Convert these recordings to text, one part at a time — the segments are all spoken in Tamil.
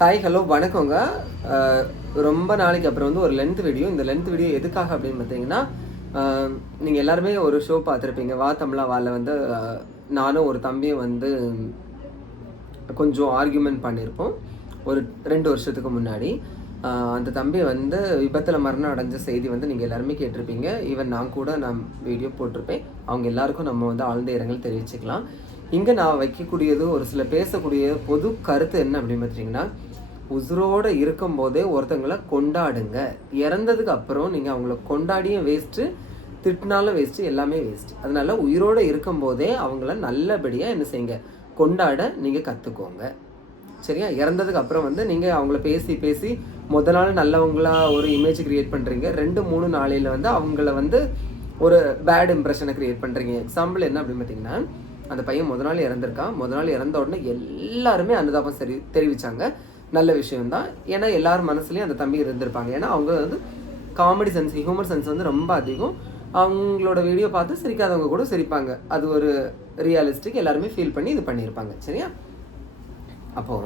ஹாய் ஹலோ வணக்கங்க. ரொம்ப நாளைக்கு அப்புறம் வந்து ஒரு லென்த் வீடியோ இந்த லென்த் வீடியோ எதுக்காக அப்படின்னு பார்த்தீங்கன்னா நீங்கள் எல்லாருமே ஒரு ஷோ பார்த்துருப்பீங்க. வா தமிழா வால வந்து நானும் ஒரு தம்பியும் வந்து கொஞ்சம் ஆர்கியூமெண்ட் பண்ணியிருப்போம் ஒரு ரெண்டு வருஷத்துக்கு முன்னாடி. அந்த தம்பி வந்து விபத்தில் மரணம் அடைஞ்ச செய்தி வந்து நீங்கள் எல்லாருமே கேட்டிருப்பீங்க. ஈவன் நான் கூட நான் வீடியோ போட்டிருப்பேன். அவங்க எல்லாருக்கும் நம்ம வந்து ஆழ்ந்த இரங்கல் தெரிவிச்சுக்கலாம். இங்கே நான் வைக்கக்கூடியது ஒரு சில பேசக்கூடிய பொது கருத்து என்ன அப்படின்னு பார்த்தீங்கன்னா உசுரோடு இருக்கும்போதே ஒருத்தங்களை கொண்டாடுங்க. இறந்ததுக்கு அப்புறம் நீங்கள் அவங்கள கொண்டாடியும் வேஸ்ட்டு திட்டினாலும் வேஸ்ட்டு எல்லாமே வேஸ்ட் அதனால் உயிரோடு இருக்கும்போதே அவங்கள நல்லபடியாக என்ன செய்யுங்க? கொண்டாட நீங்கள் கற்றுக்கோங்க சரியா? இறந்ததுக்கு அப்புறம் வந்து நீங்கள் அவங்கள பேசி பேசி முத நாள் நல்லவங்களா ஒரு இமேஜ் கிரியேட் பண்ணுறீங்க ரெண்டு மூணு நாளையில் வந்து அவங்கள வந்து ஒரு பேட் இம்ப்ரெஷனை கிரியேட் பண்ணுறீங்க எக்ஸாம்பிள் என்ன அப்படின்னு பார்த்தீங்கன்னா அந்த பையன் முத நாள் இறந்துருக்கான். முத நாள் இறந்த உடனே எல்லாருமே அனுதாபம் சரி தெரிவித்தாங்க நல்ல விஷயம்தான். ஏன்னா எல்லார் மனசுலையும் அந்த தம்பி இருந்திருப்பாங்க. ஏன்னா அவங்க வந்து காமெடி சென்ஸ் ஹியூமர் சென்ஸ் வந்து ரொம்ப அதிகம். அவங்களோட வீடியோ பார்த்து சிரிக்காதவங்க கூட சிரிப்பாங்க. அது ஒரு ரியலிஸ்டிக் எல்லாருமே ஃபீல் பண்ணி இது பண்ணியிருப்பாங்க. சரியா? அப்போ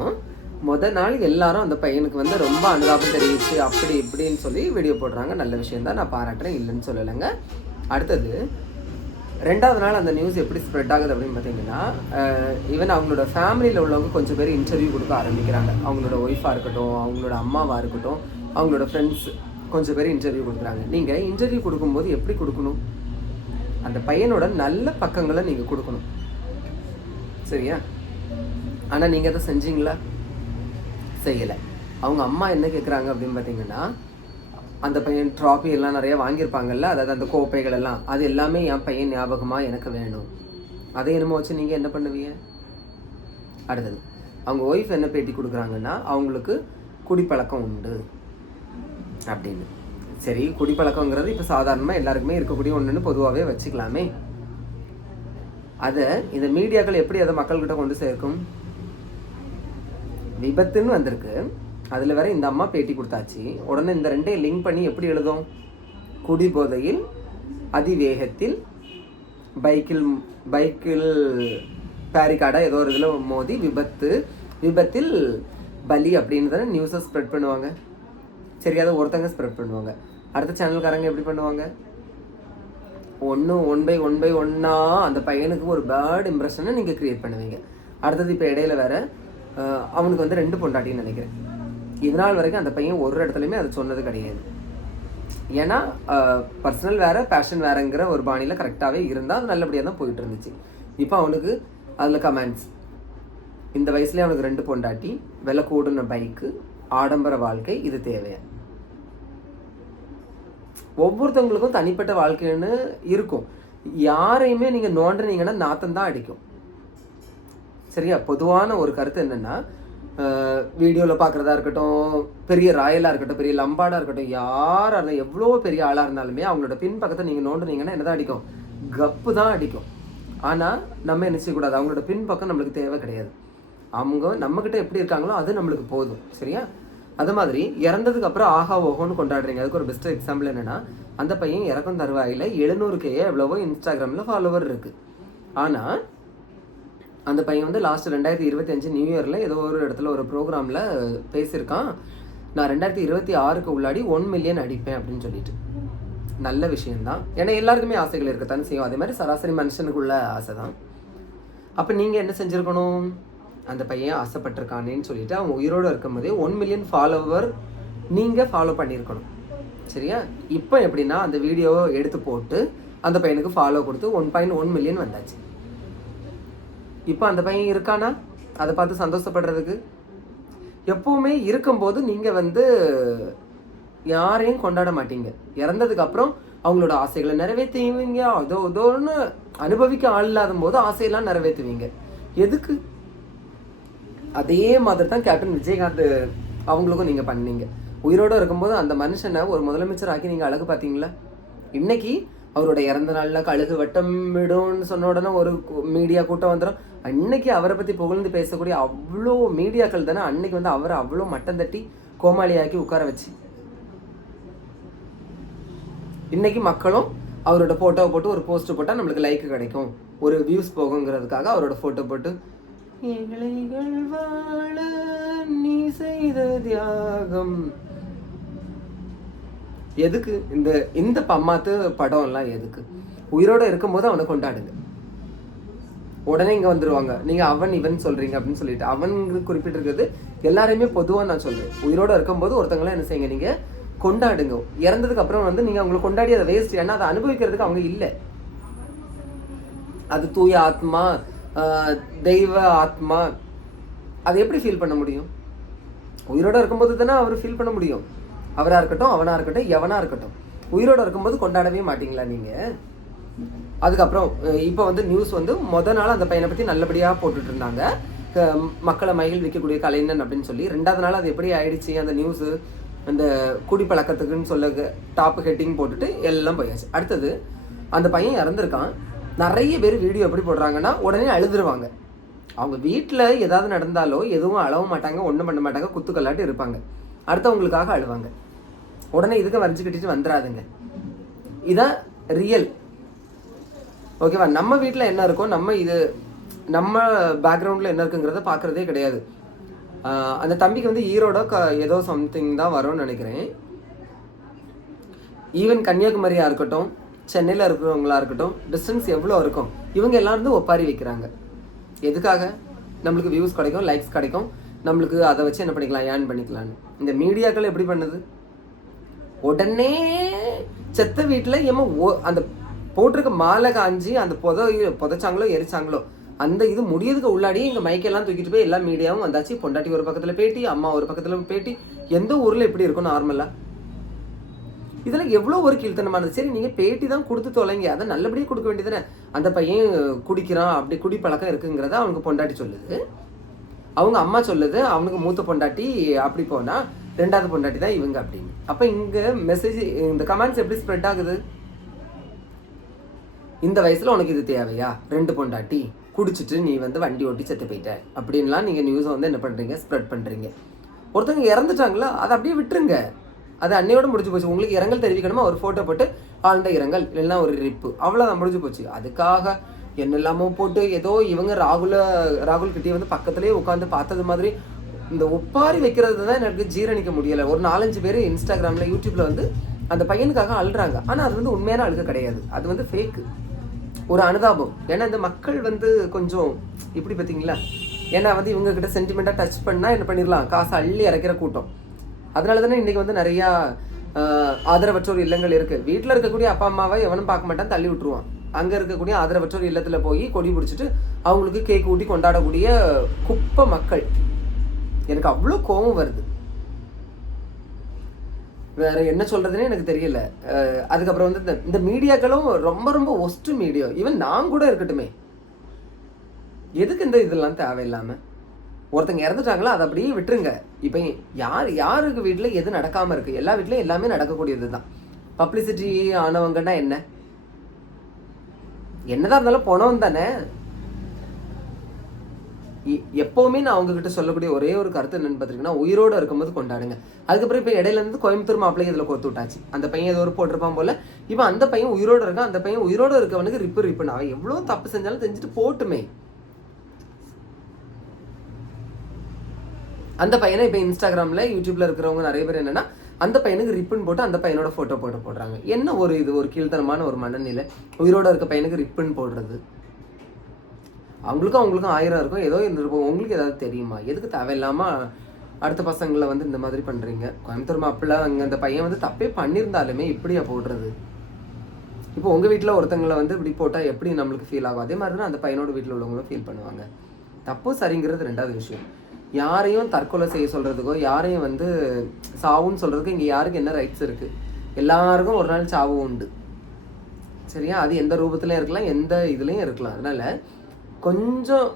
முத நாள் எல்லாரும் அந்த பையனுக்கு வந்து ரொம்ப அனுதாபம் தெரிவிச்சு அப்படி இப்படின்னு சொல்லி வீடியோ போடுறாங்க. நல்ல விஷயம் தான் நான் பாராட்டுறேன். இல்லைன்னு சொல்லலைங்க. அடுத்தது ரெண்டாவது நாள் அந்த நியூஸ் எப்படி ஸ்ப்ரெட் ஆகுது அப்படின்னு பார்த்தீங்கன்னா ஈவன் அவங்களோட ஃபேமிலியில் உள்ளவங்க கொஞ்சம் பேர் இன்டர்வியூ கொடுக்க ஆரம்பிக்கிறாங்க. அவங்களோட ஒய்ஃபாக இருக்கட்டும் அவங்களோட அம்மாவாக இருக்கட்டும் அவங்களோட ஃப்ரெண்ட்ஸ் கொஞ்சம் பேர் இன்டர்வியூ கொடுக்குறாங்க. நீங்கள் இன்டர்வியூ கொடுக்கும்போது எப்படி கொடுக்கணும்? அந்த பையனோட நல்ல பக்கங்களை நீங்கள் கொடுக்கணும். சரியா? ஆனால் நீங்கள் அதை செஞ்சீங்களா? செய்யலை. அவங்க அம்மா என்ன கேட்குறாங்க அப்படின்னு பார்த்தீங்கன்னா அந்த பையன் ட்ராஃபி எல்லாம் நிறைய வாங்கியிருப்பாங்கல்ல? அதாவது அந்த கோப்பைகள் எல்லாம். அது எல்லாமே என் பையன் ஞாபகமாக எனக்கு வேணும். அதை என்னமோ வச்சு நீங்கள் என்ன பண்ணுவீங்க? அடுத்தது அவங்க ஒய்ஃப் என்ன பேட்டி கொடுக்குறாங்கன்னா அவங்களுக்கு குடிப்பழக்கம் உண்டு. அப்படின்னு. சரி குடிப்பழக்கங்கிறது இப்போ சாதாரணமாக எல்லாருக்குமே இருக்கக்கூடிய ஒன்றுன்னு பொதுவாகவே வச்சுக்கலாமே. அதை இந்த மீடியாக்கள் எப்படி அதை மக்கள்கிட்ட கொண்டு சேர்க்கும்? விபத்துன்னு வந்திருக்கு. அதில் வேற இந்த அம்மா பேட்டி கொடுத்தாச்சு. உடனே இந்த ரெண்டையும் லிங்க் பண்ணி எப்படி எழுதும்? குடிபோதையில் அதிவேகத்தில் பைக்கில் பைக்கில் பேரிகார்டாக ஏதோ ஒரு இதில் மோதி விபத்து விபத்தில் பலி அப்படின்னு தானே நியூஸை ஸ்ப்ரெட் பண்ணுவாங்க. சரி அதை ஒருத்தங்க ஸ்ப்ரெட் பண்ணுவாங்க. அடுத்த சேனல்காரங்க எப்படி பண்ணுவாங்க? ஒன்று ஒன் பை ஒன் பை ஒன்னா அந்த பையனுக்கு ஒரு பேட் இம்ப்ரெஷனை நீங்கள் க்ரியேட் பண்ணுவீங்க. அடுத்தது இப்போ இடையில வேற அவனுக்கு வந்து ரெண்டு பொண்டாட்டின்னு நினைக்கிறேன். இதனால் வரைக்கும் அந்த பையன் ஒரு இடத்துலையுமே அது சொன்னது கிடையாது. ஏன்னா பர்சனல் வேற பேஷன் வேறுங்கிற ஒரு பாணியில் கரெக்டாகவே இருந்தால் அது நல்லபடியாக தான் போயிட்டு இருந்துச்சு இப்போ அவனுக்கு அதில் கமெண்ட்ஸ் இந்த வயசுலேயே அவனுக்கு ரெண்டு பொண்டாட்டி விலை கூடுன பைக்கு ஆடம்பர வாழ்க்கை இது தேவையா? ஒவ்வொருத்தவங்களுக்கும் தனிப்பட்ட வாழ்க்கைன்னு இருக்கும். யாரையுமே நீங்கள் நோண்டுனீங்கன்னா நாத்தம் தான் அடிக்கும். சரியா? பொதுவான ஒரு கருத்து என்னென்னா வீடியோவில் பார்க்குறதா இருக்கட்டும் பெரிய ராயலாக இருக்கட்டும் பெரிய லம்பாடாக இருக்கட்டும் யாராக இருந்தால் எவ்வளோ பெரிய ஆளாக இருந்தாலுமே அவங்களோட பின்பக்கத்தை நீங்கள் நோண்டுனீங்கன்னா என்ன தான் அடிக்கும்? கப்பு தான் அடிக்கும். ஆனால் நம்ம என்ன செய்யக்கூடாது? அவங்களோட பின்பக்கம் நம்மளுக்கு தேவை கிடையாது. அவங்க நம்மக்கிட்ட எப்படி இருக்காங்களோ அது நம்மளுக்கு போதும். சரியா? அது மாதிரி இறந்ததுக்கு அப்புறம் ஆஹா ஓஹோன்னு கொண்டாடுறீங்க. அதுக்கு ஒரு பெஸ்ட் எக்ஸாம்பிள் என்னென்னா அந்த பையன் இறக்கும் தருவாயில் எழுநூறு கே எவ்வளவோ இன்ஸ்டாகிராமில் ஃபாலோவர் இருக்குது ஆனால் அந்த பையன் வந்து லாஸ்ட் ரெண்டாயிரத்தி இருபத்தி அஞ்சு நியூ இயரில் ஏதோ ஒரு இடத்துல ஒரு ப்ரோக்ராமில் பேசியிருக்கான். நான் ரெண்டாயிரத்தி இருபத்தி ஆறுக்கு உள்ளாடி ஒன் மில்லியன் அடிப்பேன் அப்படின்னு சொல்லிட்டு. நல்ல விஷயம்தான். ஏன்னா எல்லாருக்குமே ஆசைகள் இருக்கத்தான் செய்யும். அதே மாதிரி சராசரி மனுஷனுக்குள்ள ஆசை தான் அப்போ நீங்கள் என்ன செஞ்சுருக்கணும்? அந்த பையன் ஆசைப்பட்டிருக்கானேன்னு சொல்லிட்டு அவன் உயிரோடு இருக்கும்போதே ஒன் மில்லியன் ஃபாலோவர் நீங்கள் ஃபாலோ பண்ணியிருக்கணும். சரியா? இப்போ எப்படின்னா அந்த வீடியோவை எடுத்து போட்டு அந்த பையனுக்கு ஃபாலோ கொடுத்து ஒன் பாயிண்ட் ஒன் மில்லியன் வந்தாச்சு. இப்போ அந்த பையன் இருக்கானா? அதை பார்த்து சந்தோஷப்படுறதுக்கு. எப்போவுமே இருக்கும்போது நீங்கள் வந்து யாரையும் கொண்டாட மாட்டீங்க. இறந்ததுக்கு அப்புறம் அவங்களோட ஆசைகளை நிறைவேற்றுவீங்க. அதோ அதோன்னு அனுபவிக்க ஆள் இல்லாத போது ஆசையெல்லாம் நிறைவேற்றுவீங்க. எதுக்கு? அதே மாதிரி தான் கேப்டன் விஜயகாந்த் அவங்களுக்கும் நீங்கள் பண்ணீங்க. உயிரோடு இருக்கும்போது அந்த மனுஷனை ஒரு முதலமைச்சர் ஆக்கி நீங்கள் அழகு பார்த்தீங்களா? இன்னைக்கு அவரோட இறந்த நாளில் கழுகு வட்டம் விடும்னு சொன்ன உடனே ஒரு மீடியா கூட்டம் வந்துடும் அன்னைக்கு அவரை பற்றி புகழ்ந்து பேசக்கூடிய அவ்வளோ மீடியாக்கள் தானே அன்னைக்கு வந்து அவரை அவ்வளோ மட்டம் தட்டி கோமாளியாக்கி உட்கார வச்சு. இன்னைக்கு மக்களும் அவரோட ஃபோட்டோவை போட்டு ஒரு போஸ்ட் போட்டால் நம்மளுக்கு லைக் கிடைக்கும். ஒரு வியூஸ் போகுங்கிறதுக்காக அவரோட ஃபோட்டோ போட்டு. நீ செய் செய்த தியாகம். எதுக்கு? இந்த இந்த பம்மாத்து படம் எல்லாம் எதுக்கு? உயிரோட இருக்கும்போது அவனை கொண்டாடுங்க. உடனே இங்கே வந்துடுவாங்க நீங்கள் அவன் இவன் சொல்கிறீங்க அப்படின்னு சொல்லிட்டு. அவன் குறிப்பிட்டிருக்கிறது எல்லாரையுமே பொதுவாக நான் சொல்கிறேன் உயிரோடு இருக்கும்போது ஒருத்தங்களாம் என்ன செய்யுங்க நீங்கள் கொண்டாடுங்க. இறந்ததுக்கு அப்புறம் வந்து நீங்கள் அவங்களை கொண்டாடி அதை வேஸ்ட் ஏன்னா அதை அனுபவிக்கிறதுக்கு அவங்க இல்லை. அது தூய ஆத்மா தெய்வ ஆத்மா. அதை எப்படி ஃபீல் பண்ண முடியும்? உயிரோட இருக்கும்போது தானே அவர் ஃபீல் பண்ண முடியும். அவராக இருக்கட்டும் அவனாக இருக்கட்டும் எவனாக இருக்கட்டும். உயிரோட இருக்கும்போது கொண்டாடவே மாட்டிங்களா நீங்கள் அதுக்கப்புறம் இப்போ வந்து நியூஸ் வந்து மொதல் நாள் அந்த பையனை பற்றி நல்லபடியாக போட்டுட்டு இருந்தாங்க மக்களை மகிழ்விக்கக்கூடிய கலைஞன் அப்படின்னு சொல்லி ரெண்டாவது நாள் அது எப்படி ஆயிடுச்சு அந்த நியூஸு அந்த குடிப்பழக்கத்துக்குன்னு சொல்ல டாப் ஹெட்டிங் போட்டுட்டு எல்லாம் போயாச்சு. அடுத்தது அந்த பையன் இறந்துருக்கான். நிறைய பேர் வீடியோ எப்படி போடுறாங்கன்னா உடனே அழுதுருவாங்க. அவங்க வீட்டில் ஏதாவது நடந்தாலோ எதுவும் அழவும் மாட்டாங்க ஒன்றும் பண்ண மாட்டாங்க குத்துக்கல்லாட்டு இருப்பாங்க. அடுத்தவங்களுக்காக அழுவாங்க. உடனே இதுக்கு வரைஞ்சு கட்டிட்டு வந்துடாதுங்க இதான் ரியல் ஓகேவா? நம்ம வீட்டில் என்ன இருக்கோ நம்ம இது நம்ம பேக்ரவுண்டில் என்ன இருக்குங்கிறத பார்க்குறதே கிடையாது. அந்த தம்பிக்கு வந்து ஈரோட க ஏதோ சம்திங் தான் வரும்னு நினைக்கிறேன். ஈவன் கன்னியாகுமரியாக இருக்கட்டும் சென்னையில் இருக்கிறவங்களா இருக்கட்டும் டிஸ்டன்ஸ் எவ்வளோ இருக்கும்? இவங்க எல்லாம் வந்து ஒப்பாரி வைக்கிறாங்க. எதுக்காக? நம்மளுக்கு வியூஸ் கிடைக்கும் லைக்ஸ் கிடைக்கும். நம்மளுக்கு அதை வச்சு என்ன பண்ணிக்கலாம் ஏர்ன் பண்ணிக்கலாம்னு. இந்த மீடியாக்கள் எப்படி பண்ணுது? உடனே செத்த வீட்டில் ஏமா ஓ- அந்த போட்டிருக்க மாலை காஞ்சி அந்த புத புதைச்சாங்களோ எரிச்சாங்களோ. அந்த இது முடியதுக்கு உள்ளாடி இங்கே மைக்கெல்லாம் தூக்கிட்டு போய் எல்லா மீடியாவும் வந்தாச்சு. பொண்டாட்டி ஒரு பக்கத்தில் பேட்டி அம்மா ஒரு பக்கத்தில் பேட்டி. எந்த ஊரில் எப்படி இருக்கும் நார்மலாக இதெல்லாம் எவ்வளோ ஒரு கீழ்த்தனமானது சரி நீங்கள் பேட்டி தான் கொடுத்து தொலைங்க. அதை நல்லபடியாக கொடுக்க வேண்டியதுதானே. அந்த பையன் குடிக்கிறான் அப்படி குடி பழக்கம் இருக்குங்கிறத அவனுக்கு பொண்டாட்டி சொல்லுது. அவங்க அம்மா சொல்லுது அவனுக்கு மூத்த பொண்டாட்டி அப்படி போனால் ரெண்டாவது பொண்டாட்டி தான் இவங்க அப்படின்னு. அப்போ இங்கே மெசேஜ் இந்த கமெண்ட்ஸ் எப்படி ஸ்ப்ரெட் ஆகுது? இந்த வயசில் உனக்கு இது தேவையா? ரெண்டு பொண்டாட்டி குடிச்சிட்டு நீ வந்து வண்டி ஓட்டி செத்து போயிட்ட. அப்படின்லாம் நீங்கள் நியூஸை வந்து என்ன பண்ணுறீங்க ஸ்ப்ரெட் பண்ணுறீங்க ஒருத்தவங்க இறந்துட்டாங்களா? அதை அப்படியே விட்டுருங்க. அது அன்னையோட முடிஞ்சு போச்சு. உங்களுக்கு இரங்கல் தெரிவிக்கணுமா? ஒரு ஃபோட்டோ போட்டு ஆழ்ந்த இரங்கல் இல்லைன்னா ஒரு ரிப்பு. அவ்வளோதான் முடிஞ்சு போச்சு. அதுக்காக என்னெல்லாமோ போட்டு ஏதோ இவங்க ராகுல ராகுல் கிட்டே வந்து பக்கத்துலேயே உட்காந்து பார்த்தது மாதிரி இந்த ஒப்பாரி வைக்கிறது தான் எனக்கு ஜீரணிக்க முடியலை. ஒரு நாலஞ்சு பேர் இன்ஸ்டாகிராமில் யூடியூப்பில் வந்து அந்த பையனுக்காக அழுறாங்க. ஆனால் அது வந்து உண்மையான அழுக கிடையாது. அது வந்து ஃபேக்கு ஒரு அனுதாபம். ஏன்னா இந்த மக்கள் வந்து கொஞ்சம் இப்படி பார்த்தீங்களா ஏன்னா வந்து இவங்க கிட்ட சென்டிமெண்ட்டாக டச் பண்ணால் என்ன பண்ணிடலாம் காசு அள்ளி இறக்கிற கூட்டம். அதனால தானே இன்றைக்கி வந்து நிறையா ஆதரவற்றோர் இல்லங்கள் இருக்குது வீட்டில் இருக்கக்கூடிய அப்பா அம்மாவை எவனும் பார்க்க மாட்டான் தள்ளி விட்டுருவான். அங்கே இருக்கக்கூடிய ஆதரவற்றோர் இல்லத்தில் போய் கொடி பிடிச்சிட்டு அவங்களுக்கு கேக் ஊட்டி கொண்டாடக்கூடிய குப்பை மக்கள். எனக்கு அவ்வளோ கோபம் வருது. வேற என்ன சொல்கிறதுனே எனக்கு தெரியல. அதுக்கப்புறம் வந்து இந்த இந்த மீடியாக்களும் ரொம்ப ரொம்ப ஒஸ்ட் மீடியா. ஈவன் நான் கூட இருக்கட்டுமே. எதுக்கு இந்த இதெல்லாம் தேவையில்லாம? ஒருத்தங்க இறந்துட்டாங்களோ அதை அப்படியே விட்டுருங்க. இப்போ யார் யாருக்கு வீட்டில் எது நடக்காம இருக்கு? எல்லா வீட்லயும் எல்லாமே நடக்கக்கூடியது தான். பப்ளிசிட்டி ஆனவங்கன்னா என்ன? என்னதான் இருந்தாலும் பணம் தானே? எப்போவுமே நான் அவங்ககிட்ட சொல்லக்கூடிய ஒரே ஒரு கருத்து என்னன்னு பார்த்துருக்கீங்கன்னா உயிரோட இருக்கும்போது கொண்டாடுங்க. அதுக்கப்புறம் இப்போ இடையில இருந்து கோயம்புத்தூர் மாப்பிள்ளை இதில் கோத்து விட்டாச்சு. அந்த பையன் ஏதோ ஒரு போட்டிருப்பான் போல. இப்போ அந்த பையன் உயிரோட இருக்கான். அந்த பையன் உயிரோட இருக்கவனுக்கு ரிப்பு ரிப்புன்னு அவன் எவ்வளோ தப்பு செஞ்சாலும் செஞ்சுட்டு போட்டுமே. அந்த பையனை இப்போ இன்ஸ்டாகிராமில் யூடியூப்பில் இருக்கிறவங்க நிறைய பேர் என்னென்னா அந்த பையனுக்கு ரிப்பன் போட்டு அந்த பையனோட ஃபோட்டோ போட்டு போடுறாங்க. என்ன ஒரு இது? ஒரு கீழ்த்தனமான ஒரு மனநிலை. உயிரோட இருக்க பையனுக்கு ரிப்பன் போடுறது. அவங்களுக்கும் அவங்களுக்கும் ஆயிரம் இருக்கும். ஏதோ இருந்திருப்போம் உங்களுக்கு ஏதாவது தெரியுமா? எதுக்கு தேவையில்லாமல் அடுத்த பசங்களை வந்து இந்த மாதிரி பண்ணுறீங்க கோயம்புத்தூர் மாப்பிள்ளை அங்கே அந்த பையன் வந்து தப்பே பண்ணியிருந்தாலுமே இப்படியா போடுறது? இப்போ உங்கள் வீட்டில் ஒருத்தங்களை வந்து இப்படி போட்டால் எப்படி நம்மளுக்கு ஃபீல் ஆகும்? அதே மாதிரி தான் அந்த பையனோட வீட்டில் உள்ளவங்களும் ஃபீல் பண்ணுவாங்க. தப்பு சரிங்கிறது ரெண்டாவது விஷயம். யாரையும் தற்கொலை செய்ய சொல்கிறதுக்கோ யாரையும் வந்து சாவுன்னு சொல்கிறதுக்கு இங்கே யாருக்கு என்ன ரைட்ஸ் இருக்குது எல்லாருக்கும் ஒரு நாள் சாவு உண்டு. சரியா? அது எந்த ரூபத்துலையும் இருக்கலாம் எந்த இதுலேயும் இருக்கலாம். அதனால் கொஞ்சம்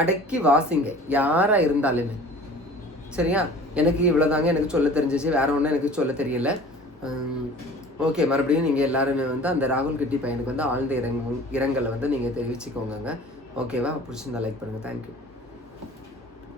அடக்கி வாசிங்க. யாராக இருந்தாலுமே. சரியா? எனக்கு இவ்வளோதாங்க எனக்கு சொல்ல தெரிஞ்சிச்சு. வேற ஒன்றும் எனக்கு சொல்ல தெரியல. ஓகே மறுபடியும் நீங்கள் எல்லாருமே வந்து அந்த ராகுல் கிட்டி பையனுக்கு வந்து ஆழ்ந்த இரங்கல் இரங்கலை வந்து நீங்கள் தெரிவிச்சுக்கோங்க ஓகேவா பிடிச்சிருந்தா லைக் பண்ணுங்கள் தேங்க்யூ